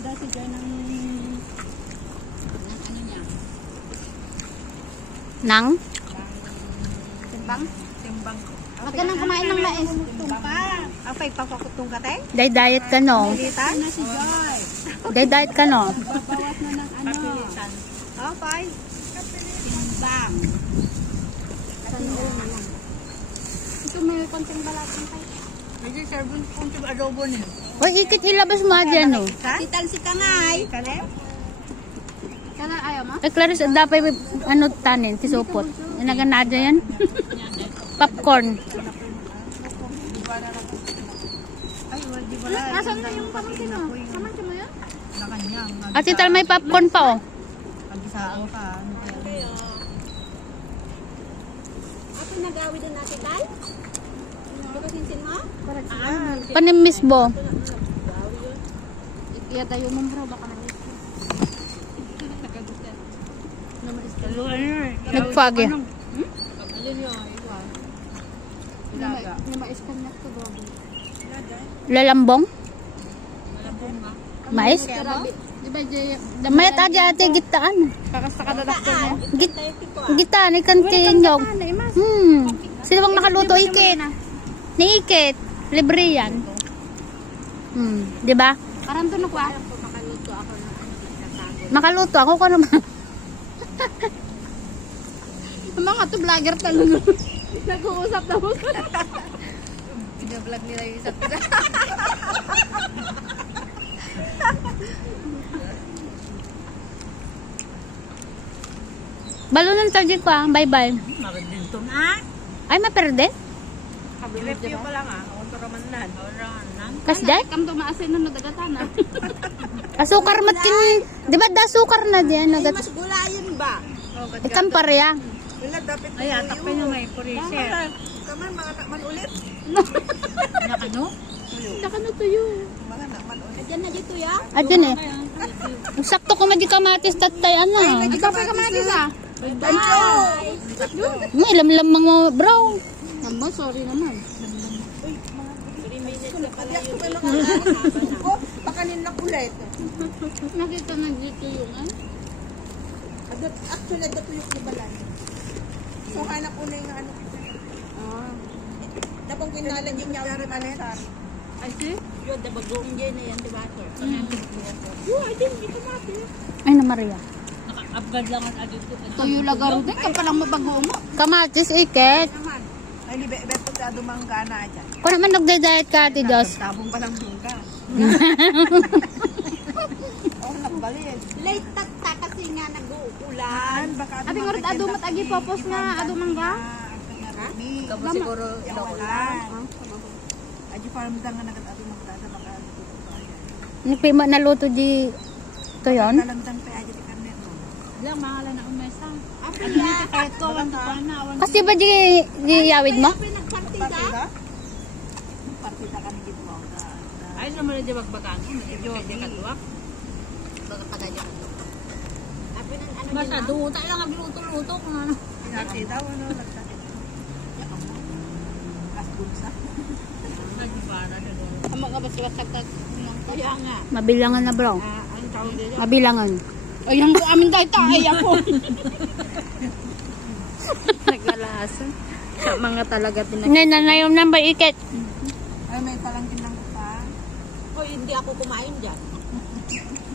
daw si Joy ng ano niya? Nang? Timbang? Timbang. Huwag ka nang kumain ng mais. Timbang. Apay, papakutong ka tayo? Diet ka no? Pilitan na si Joy. Diet ka no? Babawas na ng ano. Kapilitan. Apay. Timbang. Ito may konting balatang kayo. Medyo serbon kung adobo niyo. Uy, ikit ilabas mo dyan no? Tital si Kangay. Kale? Kana ayaw mo? Eh, Clarice, dapat ano tanin, tisupot. Inagan na dyan yan? Popcorn. Ay, di ba lang. Nasaan na yung pamangkin mo? Pamangkin mo yan? Na kanya. At ital may popcorn pa oh. Pag-isaan ka. Ako nagawi din natin tayo? Pagkasinsin mo? Panimisbo. Iya tayo mo bro, baka Nagpagi. may mais-kanyak to bro. Lalambong? Mais? Di ba Jay? Mayat aja ate gitaan. Kakasta ka dadakto mo? Gitaan, ikan tinyog. Sino bang nakaluto? Ikit. Ni Ikit. Libre yan. Di ba? Parang tunok wa. Makaluto ako ko naman. Mga to vlogger talong. Nag-uusap na mo. Binablog nila yung isa't isa. Balunan sa ko ah. Bye-bye. Mabagin to na. Ay, maperde? Review pa lang ah. Ako raman nan. Kasday? Kam to maasin na nadagatan na. Asukar mat kini. Di ba da sukar na diyan? Nagat. Mas gulayan ba? Ikan pareya. Wala dapat. Ay, atak pa yung may purisir. Kaman, mga nakman ulit. Nakano? Nakano tuyo. Mga nakman ulit. Diyan na dito ya. Adyan eh. Sakto ko madi kamatis tatay ana. Ikaw pa kamatis ah. Ilam-lam mga bro. Naman, sorry naman. Oh, pakanin na kulit. Nakita na dito yung ano. Actually, ito yung ibalan. So, hanap ko na yung ano. Napang kinalagyan niya ang manet. Ay, see? Yun, dabagong dyan na yan, diba? Ay na Maria. Naka-upgrade lang ang adito. Tuyo lagaro din, ka palang mabago mo. Kamatis Ikit. Naman. Ay, libe-bet ko sa dumangga na dyan. Kung naman nagda-diet ka ate Diyos. Tabong pa lang bungga. Oh, nagbalin. Late takta kasi nga nag-uulan. Baka Abi ngurot adumat agi popos nga adumangga. Kamu siguro naulan. Aji parang dang nga nagat-ato magdada baka Nagpima na luto di to yon. talamdang pa aji di karnet. Lang mahala na umesa. Abi ya kahit ko wan pa na awan. Kasi ba di yawid mo? Partida? Partida kami dito mo. Ay naman di bagbagan. Medyo di kadua. Baga padaja ka. Abi nan ano Basta duta lang ang luto-luto kung ano. Partida ano nagtatid. Kasbunsa. Amo ka ba si wasagtag? Kaya nga. Mabilangan na bro. Ang tawag dito. Mabilangan. Ayang ko amin dahil tayo ako. Naglalasan. Sa mga talaga pinag-nanayom na ba Ikit? Ay may talangkin lang pa. Hoy, hindi ako kumain diyan.